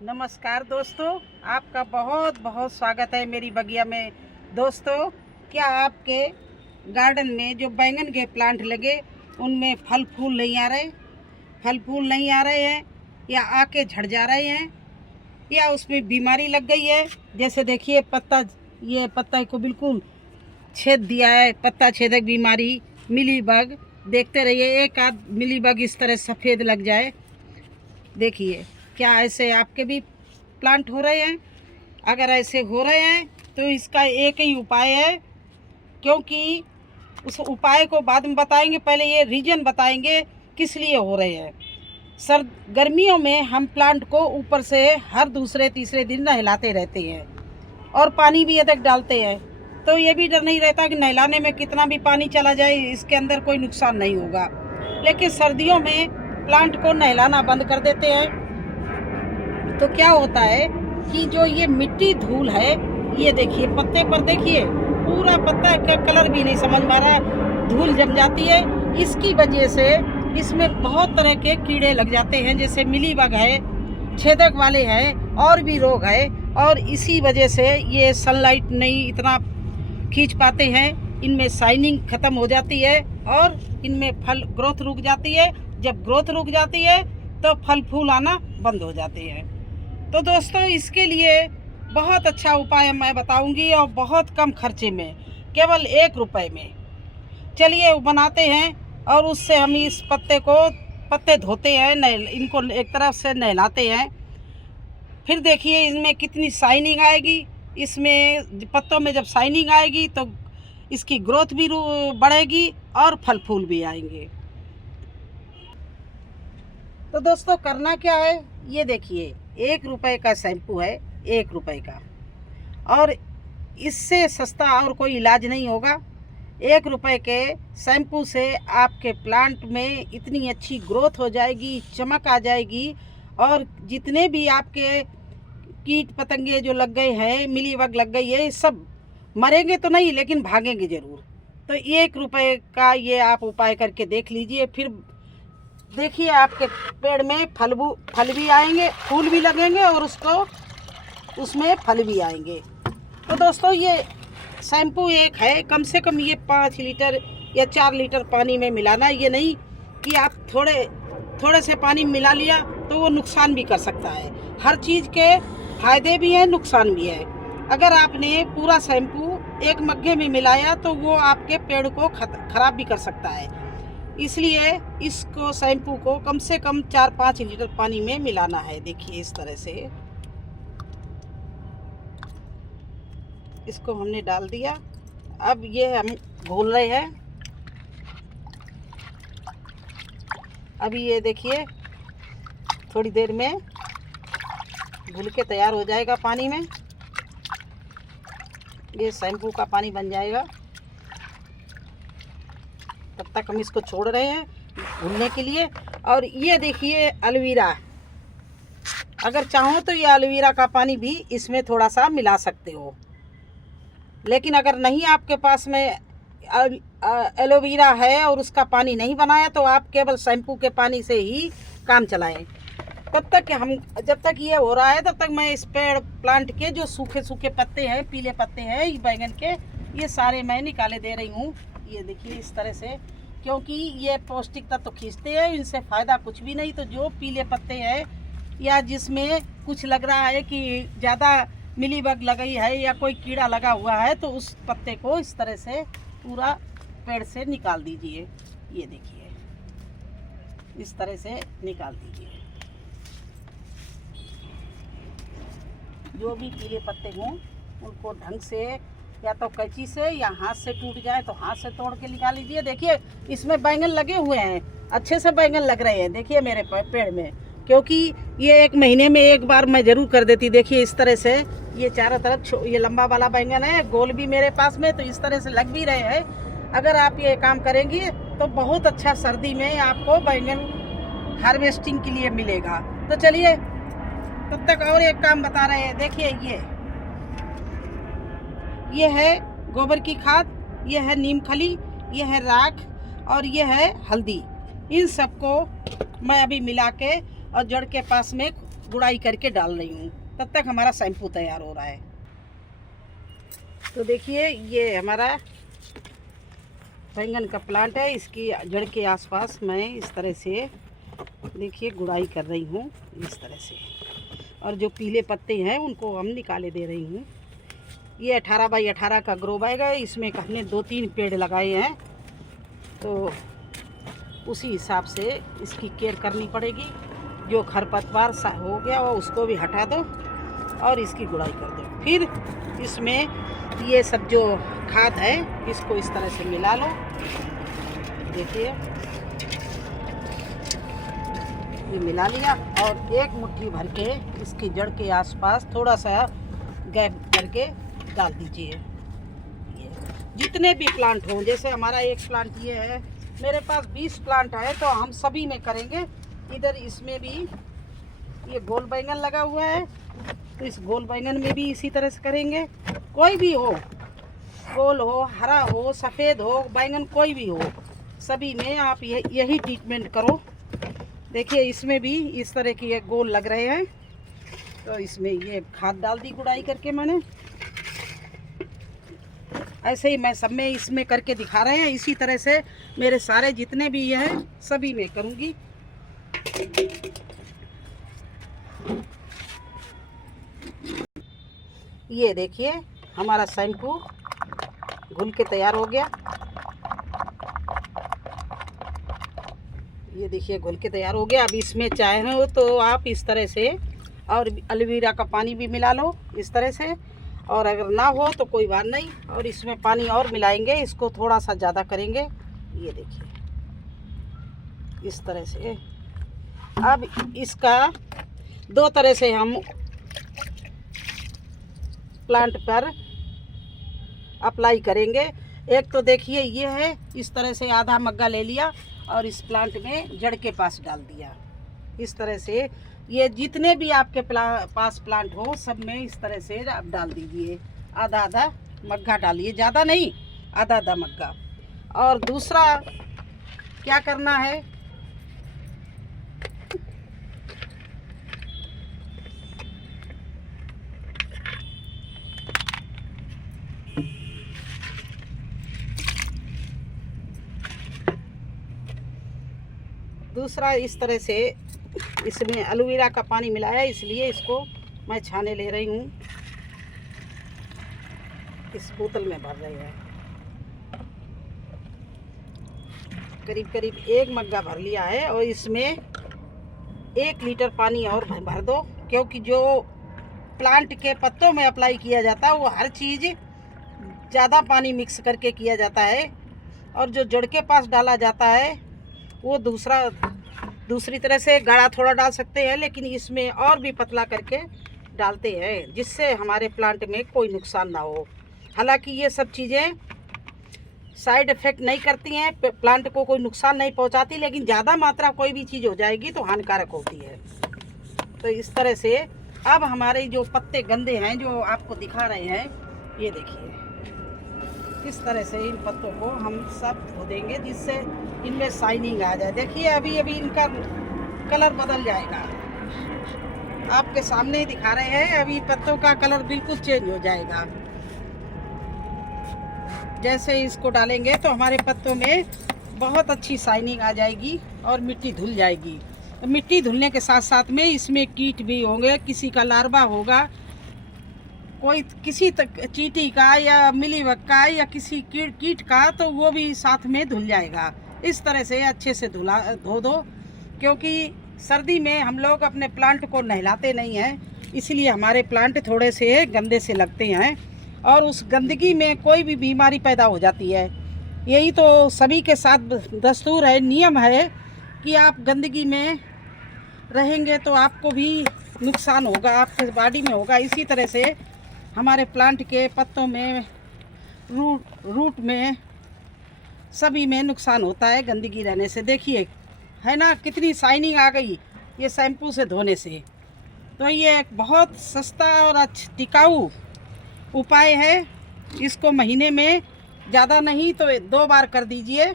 नमस्कार दोस्तों, आपका बहुत बहुत स्वागत है मेरी बगिया में। दोस्तों, क्या आपके गार्डन में जो बैंगन के प्लांट लगे उनमें फल फूल नहीं आ रहे? फल फूल नहीं आ रहे हैं या आके झड़ जा रहे हैं या उसमें बीमारी लग गई है? जैसे देखिए ये पत्ता को बिल्कुल छेद दिया है, पत्ता छेदक बीमारी, मिलीबग। देखते रहिए, एक आध मिलीबग इस तरह सफ़ेद लग जाए। देखिए, क्या ऐसे आपके भी प्लांट हो रहे हैं? अगर ऐसे हो रहे हैं तो इसका एक ही उपाय है, क्योंकि उस उपाय को बाद में बताएंगे, पहले ये रीजन बताएंगे किस लिए हो रहे हैं। गर्मियों में हम प्लांट को ऊपर से हर दूसरे तीसरे दिन नहलाते रहते हैं और पानी भी अधिक डालते हैं, तो ये भी डर नहीं रहता कि नहलाने में कितना भी पानी चला जाए इसके अंदर कोई नुकसान नहीं होगा। लेकिन सर्दियों में प्लांट को नहलाना बंद कर देते हैं तो क्या होता है कि जो ये मिट्टी धूल है, ये देखिए पत्ते पर, देखिए पूरा पत्ता का कलर भी नहीं समझ में आ रहा है, धूल जम जाती है। इसकी वजह से इसमें बहुत तरह के कीड़े लग जाते हैं, जैसे मिलीबग है, छेदक वाले हैं, और भी रोग है। और इसी वजह से ये सनलाइट नहीं इतना खींच पाते हैं, इनमें शाइनिंग ख़त्म हो जाती है और इनमें फल ग्रोथ रुक जाती है। जब ग्रोथ रुक जाती है तो फल फूल आना बंद हो जाते हैं। तो दोस्तों, इसके लिए बहुत अच्छा उपाय मैं बताऊंगी और बहुत कम खर्चे में, केवल 1 रुपए में। चलिए वो बनाते हैं और उससे हम इस पत्ते धोते हैं, इनको एक तरफ से नहलाते हैं। फिर देखिए इसमें कितनी शाइनिंग आएगी। इसमें पत्तों में जब शाइनिंग आएगी तो इसकी ग्रोथ भी बढ़ेगी और फल फूल भी आएंगे। तो दोस्तों, करना क्या है, ये देखिए 1 रुपए का शैम्पू है, 1 रुपए का, और इससे सस्ता और कोई इलाज नहीं होगा। 1 रुपए के शैम्पू से आपके प्लांट में इतनी अच्छी ग्रोथ हो जाएगी, चमक आ जाएगी, और जितने भी आपके कीट पतंगे जो लग गए हैं, मिलीबग लग गई है, सब मरेंगे तो नहीं लेकिन भागेंगे ज़रूर। तो 1 रुपए का ये आप उपाय करके देख लीजिए। फिर देखिए आपके पेड़ में फल भी आएंगे, फूल भी लगेंगे और उसमें फल भी आएंगे। तो दोस्तों, ये शैम्पू एक है, कम से कम ये 5 लीटर या 4 लीटर पानी में मिलाना। ये नहीं कि आप थोड़े से पानी मिला लिया तो वो नुकसान भी कर सकता है। हर चीज़ के फायदे भी हैं, नुकसान भी है। अगर आपने पूरा शैम्पू एक मग्गे में मिलाया तो वो आपके पेड़ को खराब भी कर सकता है। इसलिए इसको शैम्पू को कम से कम 4-5 लीटर पानी में मिलाना है। देखिए इस तरह से इसको हमने डाल दिया। अब ये हम घोल रहे हैं। अभी ये देखिए थोड़ी देर में घुल के तैयार हो जाएगा पानी में, ये शैम्पू का पानी बन जाएगा। तब तक हम इसको छोड़ रहे हैं भूनने के लिए। और ये देखिए एलोवेरा, अगर चाहो तो ये एलोवेरा का पानी भी इसमें थोड़ा सा मिला सकते हो, लेकिन अगर नहीं आपके पास में एलोवेरा है और उसका पानी नहीं बनाया तो आप केवल शैम्पू के पानी से ही काम चलाएं। जब तक ये हो रहा है तब तक मैं इस पेड़ प्लांट के जो सूखे सूखे पत्ते हैं, पीले पत्ते हैं ये बैंगन के, ये सारे मैं निकाले दे रही हूँ। ये देखिए इस तरह से, क्योंकि ये पौष्टिक तत्व तो खींचते हैं, इनसे फ़ायदा कुछ भी नहीं। तो जो पीले पत्ते हैं या जिसमें कुछ लग रहा है कि ज़्यादा मिलीबग लगी है या कोई कीड़ा लगा हुआ है, तो उस पत्ते को इस तरह से पूरा पेड़ से निकाल दीजिए। ये देखिए इस तरह से निकाल दीजिए। जो भी पीले पत्ते हों उनको ढंग से, या तो कैंची से या हाथ से टूट जाए तो हाथ से तोड़ के निकाल लीजिए। देखिए इसमें बैंगन लगे हुए हैं, अच्छे से बैंगन लग रहे हैं। देखिए मेरे पेड़ में, क्योंकि ये 1 महीने में एक बार मैं ज़रूर कर देती। देखिए इस तरह से ये चारों तरफ ये लंबा वाला बैंगन है, गोल भी मेरे पास में, तो इस तरह से लग भी रहे हैं। अगर आप ये काम करेंगी तो बहुत अच्छा सर्दी में आपको बैंगन हार्वेस्टिंग के लिए मिलेगा। तो चलिए तब तक और एक काम बता रहे हैं। देखिए ये है गोबर की खाद, ये है नीम खली, ये है राख और ये है हल्दी। इन सबको मैं अभी मिला के और जड़ के पास में गुड़ाई करके डाल रही हूँ। तब तक हमारा शैम्पू तैयार हो रहा है। तो देखिए ये हमारा बैंगन का प्लांट है। इसकी जड़ के आसपास मैं इस तरह से देखिए गुड़ाई कर रही हूँ इस तरह से। और जो पीले पत्ते हैं उनको हम निकाले दे रही हूँ। ये 18 बाई 18 का ग्रो बैग है। इसमें हमने 2-3 पेड़ लगाए हैं, तो उसी हिसाब से इसकी केयर करनी पड़ेगी। जो खरपतवार हो गया वो उसको भी हटा दो और इसकी गुड़ाई कर दो। फिर इसमें ये सब जो खाद है इसको इस तरह से मिला लो। देखिए ये मिला लिया और एक मुट्ठी भर के इसकी जड़ के आसपास थोड़ा सा गैप करके डाल दीजिए। ये जितने भी प्लांट हों, जैसे हमारा एक प्लांट ये है, मेरे पास 20 प्लांट है तो हम सभी में करेंगे। इधर इसमें भी ये गोल बैंगन लगा हुआ है, तो इस गोल बैंगन में भी इसी तरह से करेंगे। कोई भी हो, गोल हो, हरा हो, सफ़ेद हो, बैंगन कोई भी हो, सभी में आप यही ट्रीटमेंट करो। देखिए इसमें भी इस तरह के ये गोल लग रहे हैं, तो इसमें ये खाद डाल दी गुड़ाई करके मैंने। ऐसे ही मैं सब में इसमें करके दिखा रहे हैं। इसी तरह से मेरे सारे जितने भी ये हैं सभी में करूँगी। ये देखिए हमारा शैम्पू घुल के तैयार हो गया। ये देखिए घुल के तैयार हो गया। अब इसमें चाहे हो तो आप इस तरह से और एलोवेरा का पानी भी मिला लो इस तरह से, और अगर ना हो तो कोई बात नहीं, और इसमें पानी और मिलाएंगे, इसको थोड़ा सा ज़्यादा करेंगे। ये देखिए इस तरह से। अब इसका 2 तरह से हम प्लांट पर अप्लाई करेंगे। एक तो देखिए ये है, इस तरह से आधा मग्गा ले लिया और इस प्लांट में जड़ के पास डाल दिया इस तरह से। ये जितने भी आपके पास प्लांट हो सब में इस तरह से आप डाल दीजिए। आधा आधा मग्गा डालिए, ज़्यादा नहीं, आधा आधा मग्गा। और दूसरा क्या करना है, दूसरा इस तरह से इसमें एलोवेरा का पानी मिलाया, इसलिए इसको मैं छाने ले रही हूँ। इस बोतल में भर रही है, करीब करीब 1 मग्गा भर लिया है। और इसमें 1 लीटर पानी और भर दो, क्योंकि जो प्लांट के पत्तों में अप्लाई किया जाता है वो हर चीज़ ज़्यादा पानी मिक्स करके किया जाता है, और जो जड़ के पास डाला जाता है वो दूसरी तरह से गाढ़ा थोड़ा डाल सकते हैं, लेकिन इसमें और भी पतला करके डालते हैं, जिससे हमारे प्लांट में कोई नुकसान ना हो। हालांकि ये सब चीज़ें साइड इफ़ेक्ट नहीं करती हैं, प्लांट को कोई नुकसान नहीं पहुंचाती, लेकिन ज़्यादा मात्रा कोई भी चीज़ हो जाएगी तो हानिकारक होती है। तो इस तरह से अब हमारे जो पत्ते गंदे हैं जो आपको दिखा रहे हैं, ये देखिए इस तरह से इन पत्तों को हम सब धो देंगे, जिससे इनमें शाइनिंग आ जाए। देखिए अभी अभी इनका कलर बदल जाएगा, आपके सामने ही दिखा रहे हैं। अभी पत्तों का कलर बिल्कुल चेंज हो जाएगा। जैसे इसको डालेंगे तो हमारे पत्तों में बहुत अच्छी शाइनिंग आ जाएगी और मिट्टी धुल जाएगी। मिट्टी धुलने के साथ साथ में इसमें कीट भी होंगे, किसी का लार्वा होगा, कोई किसी चींटी का या मिलीबग का या किसी कीट का, तो वो भी साथ में धुल जाएगा। इस तरह से अच्छे से धो दो, क्योंकि सर्दी में हम लोग अपने प्लांट को नहलाते नहीं हैं, इसलिए हमारे प्लांट थोड़े से गंदे से लगते हैं और उस गंदगी में कोई भी बीमारी पैदा हो जाती है। यही तो सभी के साथ दस्तूर है, नियम है कि आप गंदगी में रहेंगे तो आपको भी नुकसान होगा, आपके बॉडी में होगा। इसी तरह से हमारे प्लांट के पत्तों में, रूट में, सभी में नुकसान होता है गंदगी रहने से। देखिए है ना कितनी शाइनिंग आ गई ये शैम्पू से धोने से। तो ये एक बहुत सस्ता और टिकाऊ उपाय है। इसको महीने में ज़्यादा नहीं तो 2 बार कर दीजिए।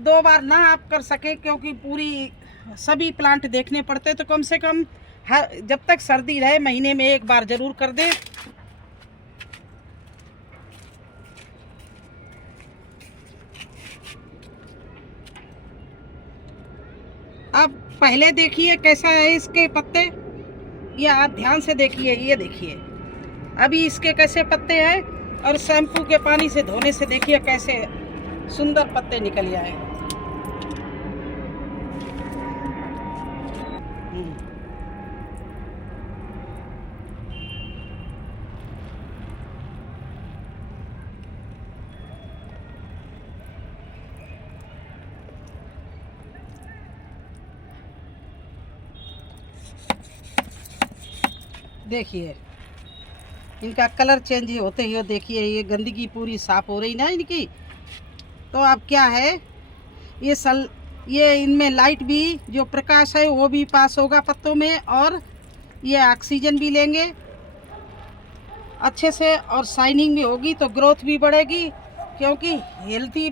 2 बार ना आप कर सके क्योंकि पूरी सभी प्लांट देखने पड़ते, तो कम से कम हर जब तक सर्दी रहे महीने में एक बार जरूर कर दे। अब पहले देखिए कैसा है इसके पत्ते, ये आप ध्यान से देखिए, ये देखिए अभी इसके कैसे पत्ते हैं, और शैम्पू के पानी से धोने से देखिए कैसे सुंदर पत्ते निकल आए। देखिए इनका कलर चेंज होते ही, देखिए ये गंदगी पूरी साफ हो रही ना इनकी। तो अब क्या है, ये इनमें लाइट भी, जो प्रकाश है वो भी पास होगा पत्तों में, और ये ऑक्सीजन भी लेंगे अच्छे से, और शाइनिंग भी होगी, तो ग्रोथ भी बढ़ेगी, क्योंकि हेल्थी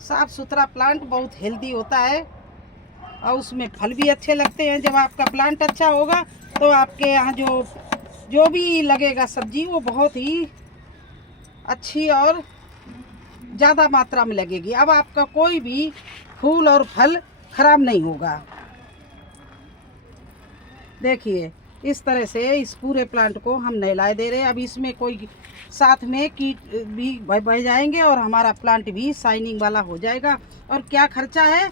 साफ सुथरा प्लांट बहुत हेल्दी होता है, और उसमें फल भी अच्छे लगते हैं। जब आपका प्लांट अच्छा होगा तो आपके यहाँ जो भी लगेगा सब्जी, वो बहुत ही अच्छी और ज़्यादा मात्रा में लगेगी। अब आपका कोई भी फूल और फल खराब नहीं होगा। देखिए इस तरह से इस पूरे प्लांट को हम नहलाए दे रहे हैं। अब इसमें कोई साथ में कीट भी बह जाएंगे, और हमारा प्लांट भी शाइनिंग वाला हो जाएगा। और क्या खर्चा है,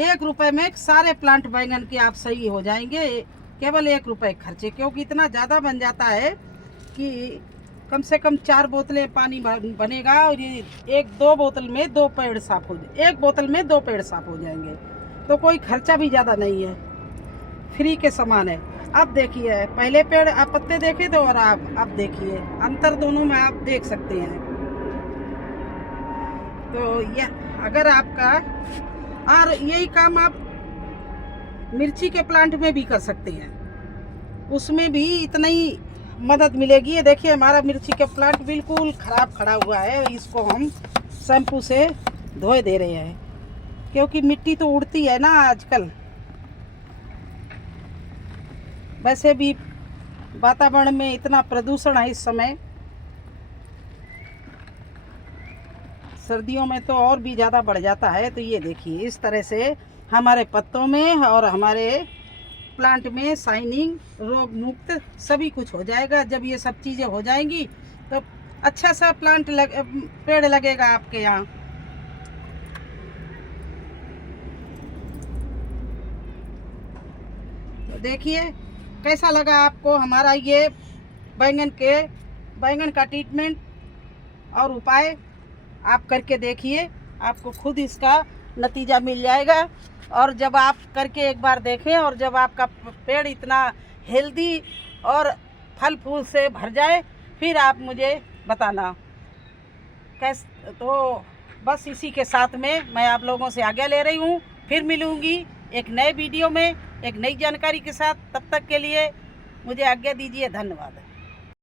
1 रुपए में सारे प्लांट बैंगन के आप सही हो जाएंगे, केवल 1 रुपए खर्चे, क्योंकि इतना ज़्यादा बन जाता है कि कम से कम 4 बोतलें पानी बनेगा, और ये 1-2 बोतल में 2 पेड़ साफ हो जाए, 1 बोतल में 2 पेड़ साफ हो जाएंगे। तो कोई खर्चा भी ज़्यादा नहीं है, फ्री के समान है। अब देखिए पहले पेड़ आप पत्ते देखे थे, और आप देखिए अंतर दोनों में आप देख सकते हैं। तो यह अगर आपका, और यही काम आप मिर्ची के प्लांट में भी कर सकते हैं, उसमें भी इतना ही मदद मिलेगी। ये देखिए हमारा मिर्ची का प्लांट बिल्कुल ख़राब खड़ा हुआ है, इसको हम शैम्पू से धोए दे रहे हैं, क्योंकि मिट्टी तो उड़ती है ना आजकल। वैसे भी वातावरण में इतना प्रदूषण है इस समय, सर्दियों में तो और भी ज़्यादा बढ़ जाता है। तो ये देखिए इस तरह से हमारे पत्तों में और हमारे प्लांट में शाइनिंग, रोग मुक्त सभी कुछ हो जाएगा। जब ये सब चीज़ें हो जाएंगी तो अच्छा सा पेड़ लगेगा आपके यहाँ। तो देखिए कैसा लगा आपको हमारा ये बैंगन का ट्रीटमेंट और उपाय। आप करके देखिए, आपको खुद इसका नतीजा मिल जाएगा। और जब आप करके एक बार देखें, और जब आपका पेड़ इतना हेल्दी और फल फूल से भर जाए, फिर आप मुझे बताना कैसे। तो बस इसी के साथ में मैं आप लोगों से आज्ञा ले रही हूँ। फिर मिलूँगी एक नए वीडियो में एक नई जानकारी के साथ। तब तक के लिए मुझे आज्ञा दीजिए। धन्यवाद।